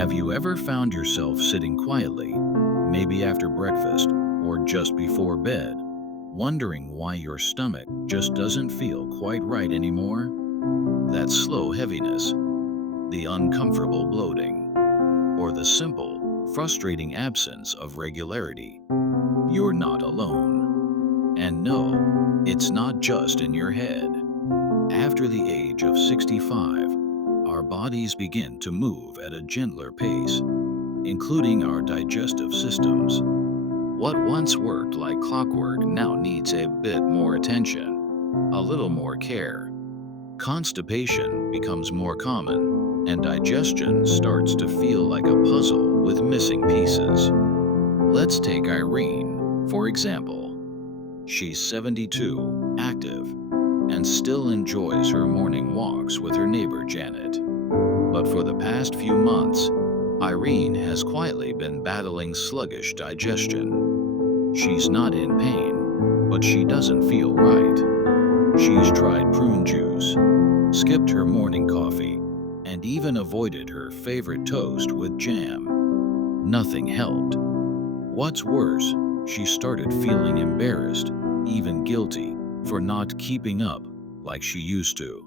Have you ever found yourself sitting quietly, maybe after breakfast or just before bed, wondering why your stomach just doesn't feel quite right anymore? That slow heaviness, the uncomfortable bloating, or the simple, frustrating absence of regularity. You're not alone. And no, it's not just in your head. After the age of 65, our bodies begin to move at a gentler pace, including our digestive systems. What once worked like clockwork now needs a bit more attention, a little more care. Constipation becomes more common, and digestion starts to feel like a puzzle with missing pieces. Let's take Irene, for example. She's 72, active, and still enjoys her morning walks with her neighbor Janet. But for the past few months, Irene has quietly been battling sluggish digestion. She's not in pain, but she doesn't feel right. She's tried prune juice, skipped her morning coffee, and even avoided her favorite toast with jam. Nothing helped. What's worse, she started feeling embarrassed, even guilty, for not keeping up like she used to.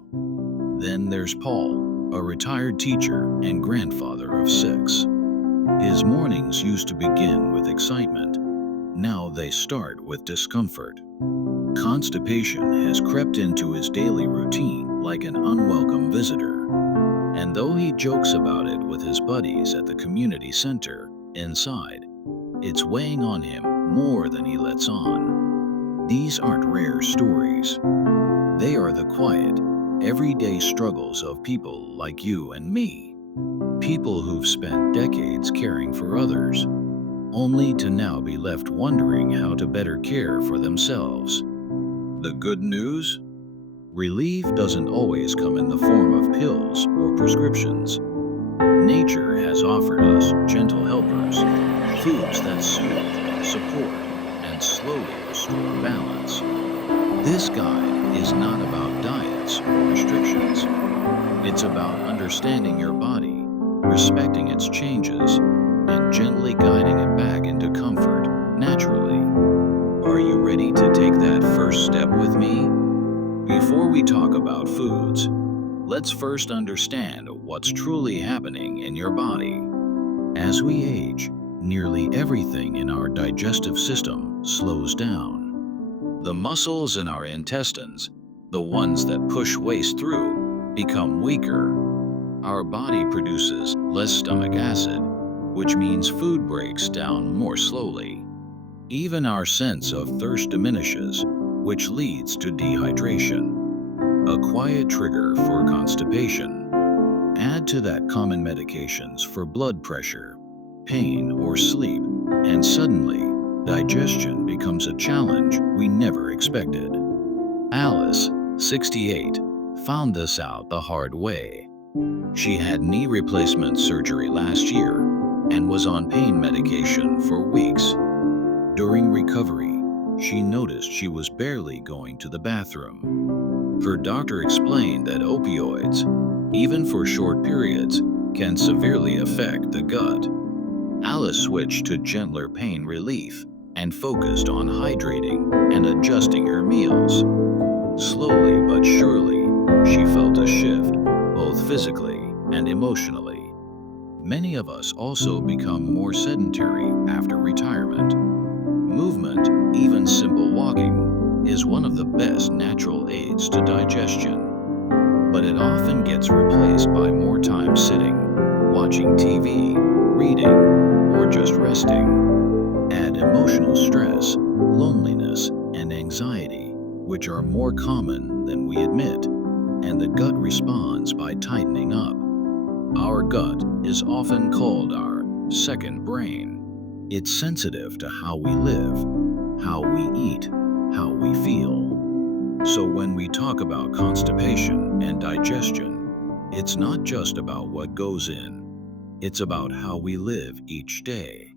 Then there's Paul, a retired teacher and grandfather of 6. His mornings used to begin with excitement. Now they start with discomfort. Constipation has crept into his daily routine like an unwelcome visitor. And though he jokes about it with his buddies at the community center, inside, it's weighing on him more than he lets on. These aren't rare stories. They are the quiet, everyday struggles of people like you and me. People who've spent decades caring for others, only to now be left wondering how to better care for themselves. The good news? Relief doesn't always come in the form of pills or prescriptions. Nature has offered us gentle helpers, foods that soothe, support, and slowly restore balance. This guide is not about diets or restrictions. It's about understanding your body, respecting its changes, and gently guiding it back into comfort naturally. Are you ready to take that first step with me? Before we talk about foods, let's first understand what's truly happening in your body. As we age, nearly everything in our digestive system slows down. The muscles in our intestines, the ones that push waste through, become weaker. Our body produces less stomach acid, which means food breaks down more slowly. Even our sense of thirst diminishes, which leads to dehydration, a quiet trigger for constipation. Add to that common medications for blood pressure, pain, or sleep, and suddenly, digestion becomes a challenge we never expected. Alice, 68, found this out the hard way. She had knee replacement surgery last year and was on pain medication for weeks. During recovery, she noticed she was barely going to the bathroom. Her doctor explained that opioids, even for short periods, can severely affect the gut. Alice switched to gentler pain relief and focused on hydrating and adjusting her meals. Slowly but surely, she felt a shift, both physically and emotionally. Many of us also become more sedentary after retirement. Movement, even simple walking, is one of the best natural aids to digestion. But it often gets replaced by more time sitting, watching TV, reading, or just resting. Add emotional stress, loneliness, and anxiety, which are more common than we admit, and the gut responds by tightening up. Our gut is often called our second brain. It's sensitive to how we live, how we eat, how we feel. So when we talk about constipation and digestion, it's not just about what goes in, it's about how we live each day.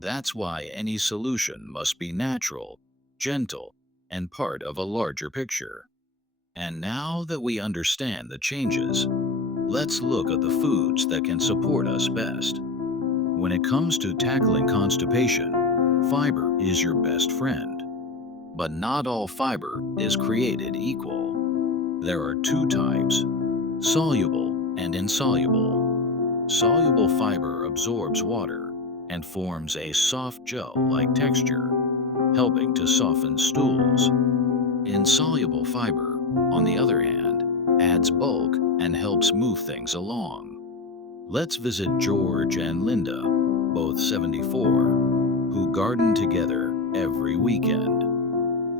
That's why any solution must be natural, gentle, and part of a larger picture. And now that we understand the changes, Let's look at the foods that can support us best. When it comes to tackling constipation, fiber is your best friend. But not all fiber is created equal. There are two types: soluble and insoluble. Soluble fiber absorbs water and forms a soft gel-like texture, helping to soften stools. Insoluble fiber, on the other hand, adds bulk and helps move things along. Let's visit George and Linda, both 74, who garden together every weekend.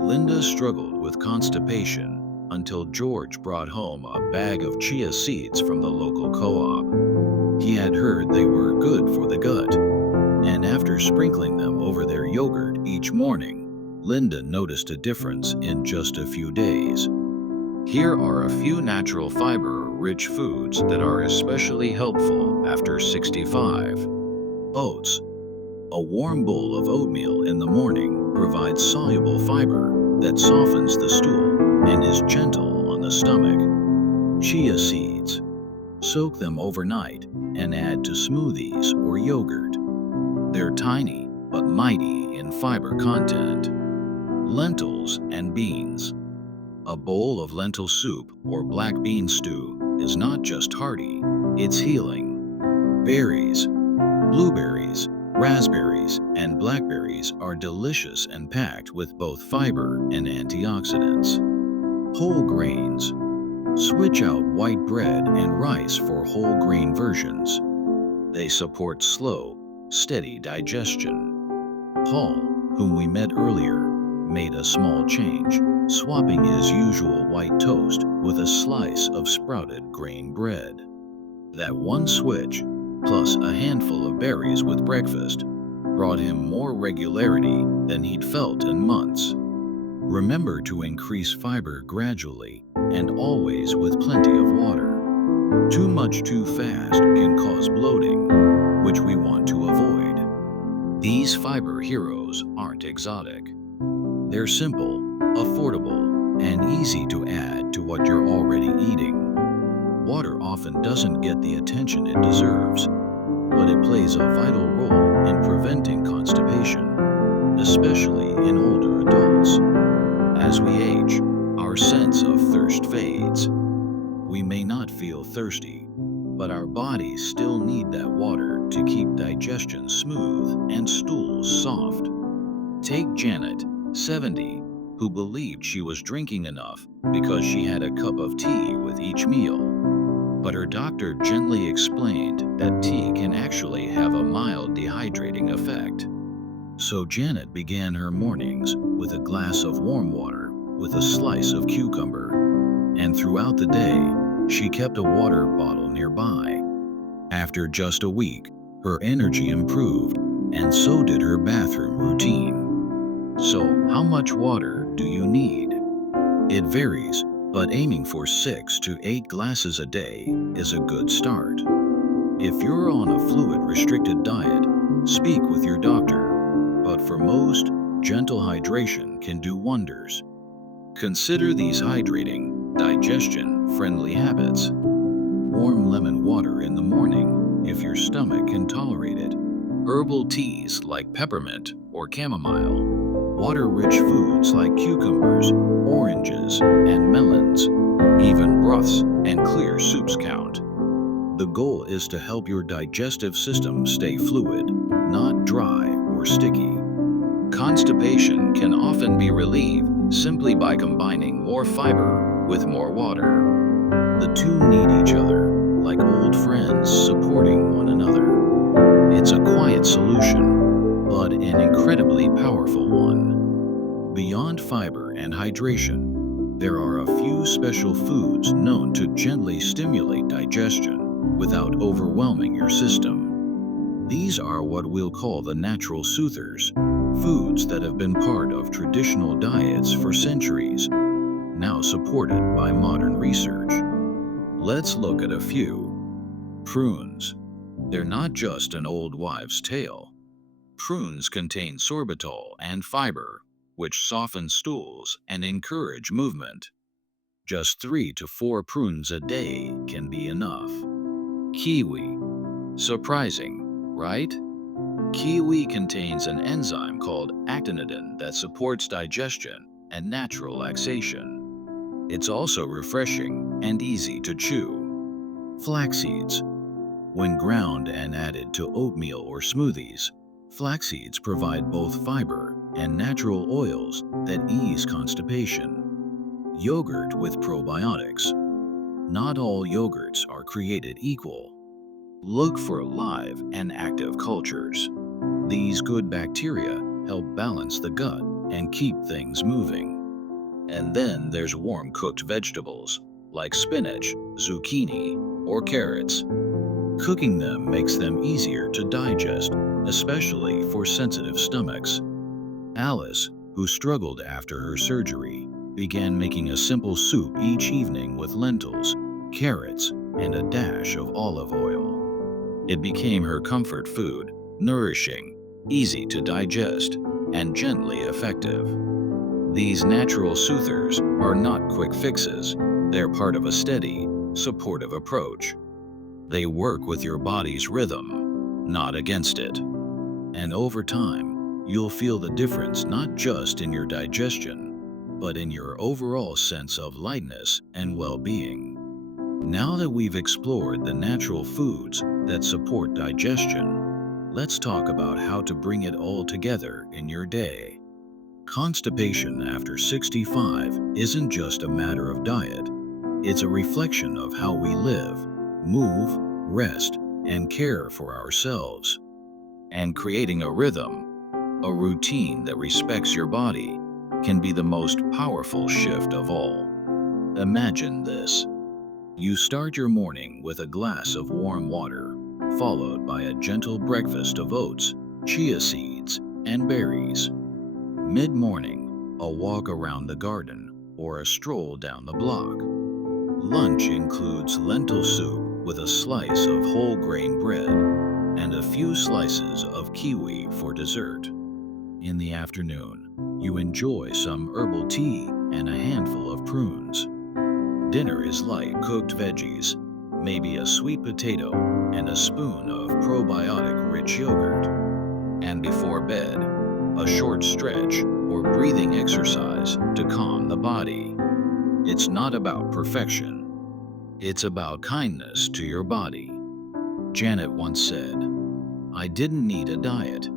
Linda struggled with constipation until George brought home a bag of chia seeds from the local co-op. He had heard they were good for the gut, and after sprinkling them over their yogurt each morning, Linda noticed a difference in just a few days. Here are a few natural fiber-rich foods that are especially helpful after 65. Oats. A warm bowl of oatmeal in the morning provides soluble fiber that softens the stool and is gentle on the stomach. Chia seeds. Soak them overnight and add to smoothies or yogurt. They're tiny but mighty in fiber content. Lentils and beans. A bowl of lentil soup or black bean stew is not just hearty, it's healing. Berries. Blueberries, raspberries, and blackberries are delicious and packed with both fiber and antioxidants. Whole grains. Switch out white bread and rice for whole grain versions. They support slow, steady digestion. Paul, whom we met earlier, made a small change, swapping his usual white toast with a slice of sprouted grain bread. That one switch, plus a handful of berries with breakfast, brought him more regularity than he'd felt in months. Remember to increase fiber gradually and always with plenty of water. Too much too fast can cause bloating, which we want to avoid. These fiber heroes aren't exotic. They're simple, affordable, and easy to add to what you're already eating. Water often doesn't get the attention it deserves, but it plays a vital role in preventing constipation, especially in older adults. As we age, our sense of thirst fades. We may not feel thirsty, but our bodies still need that water to keep digestion smooth and stools soft. Take Janet, 70, who believed she was drinking enough because she had a cup of tea with each meal. But her doctor gently explained that tea can actually have a mild dehydrating effect. So Janet began her mornings with a glass of warm water with a slice of cucumber, and throughout the day, she kept a water bottle nearby. After just a week, her energy improved, and so did her bathroom routine. So, how much water do you need? It varies, but aiming for 6 to 8 glasses a day is a good start. If you're on a fluid-restricted diet, speak with your doctor, but for most, gentle hydration can do wonders. Consider these hydrating, digestion-friendly habits. Warm lemon water in the morning if your stomach can tolerate it. Herbal teas like peppermint or chamomile. Water-rich foods like cucumbers, oranges, and melons. Even broths and clear soups count. The goal is to help your digestive system stay fluid, not dry or sticky. Constipation can often be relieved simply by combining more fiber with more water. The two need each other, like old friends supporting one another. It's a quiet solution, but an incredibly powerful one. Beyond fiber and hydration, there are a few special foods known to gently stimulate digestion without overwhelming your system. These are what we'll call the natural soothers, foods that have been part of traditional diets for centuries, now supported by modern research. Let's look at a few. Prunes. They're not just an old wives' tale. Prunes contain sorbitol and fiber, which soften stools and encourage movement. Just 3 to 4 prunes a day can be enough. Kiwi. Surprising, right? Kiwi contains an enzyme called actinidin that supports digestion and natural laxation. It's also refreshing and easy to chew. Flax seeds. When ground and added to oatmeal or smoothies, flax seeds provide both fiber and natural oils that ease constipation. Yogurt with probiotics. Not all yogurts are created equal. Look for live and active cultures. These good bacteria help balance the gut and keep things moving. And then there's warm cooked vegetables like spinach, zucchini, or carrots. Cooking them makes them easier to digest, especially for sensitive stomachs. Alice, who struggled after her surgery, began making a simple soup each evening with lentils, carrots, and a dash of olive oil. It became her comfort food, nourishing, easy to digest, and gently effective. These natural soothers are not quick fixes. They're part of a steady, supportive approach. They work with your body's rhythm, not against it. And over time, you'll feel the difference not just in your digestion, but in your overall sense of lightness and well-being. Now that we've explored the natural foods that support digestion, let's talk about how to bring it all together in your day. Constipation after 65 isn't just a matter of diet. It's a reflection of how we live, move, rest, and care for ourselves. And creating a rhythm, a routine that respects your body, can be the most powerful shift of all. Imagine this. You start your morning with a glass of warm water, followed by a gentle breakfast of oats, chia seeds, and berries. Mid-morning, a walk around the garden or a stroll down the block. Lunch includes lentil soup with a slice of whole grain bread and a few slices of kiwi for dessert. In the afternoon, you enjoy some herbal tea and a handful of prunes. Dinner is light cooked veggies, maybe a sweet potato and a spoon of probiotic-rich yogurt. And before bed, a short stretch or breathing exercise to calm the body. It's not about perfection. It's about kindness to your body. Janet once said, "I didn't need a diet.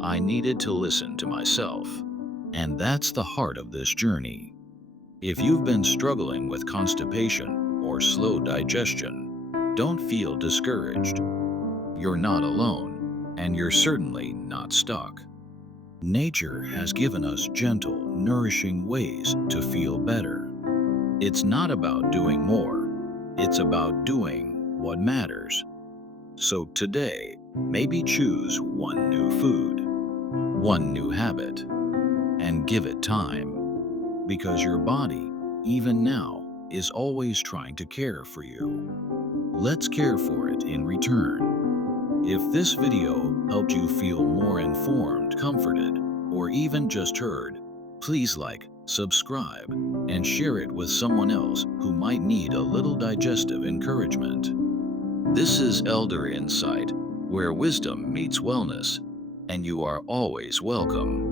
I needed to listen to myself." And that's the heart of this journey. If you've been struggling with constipation or slow digestion, don't feel discouraged. You're not alone, and you're certainly not stuck. Nature has given us gentle, nourishing ways to feel better. It's not about doing more, it's about doing what matters. So today, maybe choose one new food, one new habit, and give it time. Because your body, even now, is always trying to care for you. Let's care for it in return. If this video helped you feel more informed, comforted, or even just heard, please like, subscribe, and share it with someone else who might need a little digestive encouragement. This is Elder Insight, where wisdom meets wellness, and you are always welcome.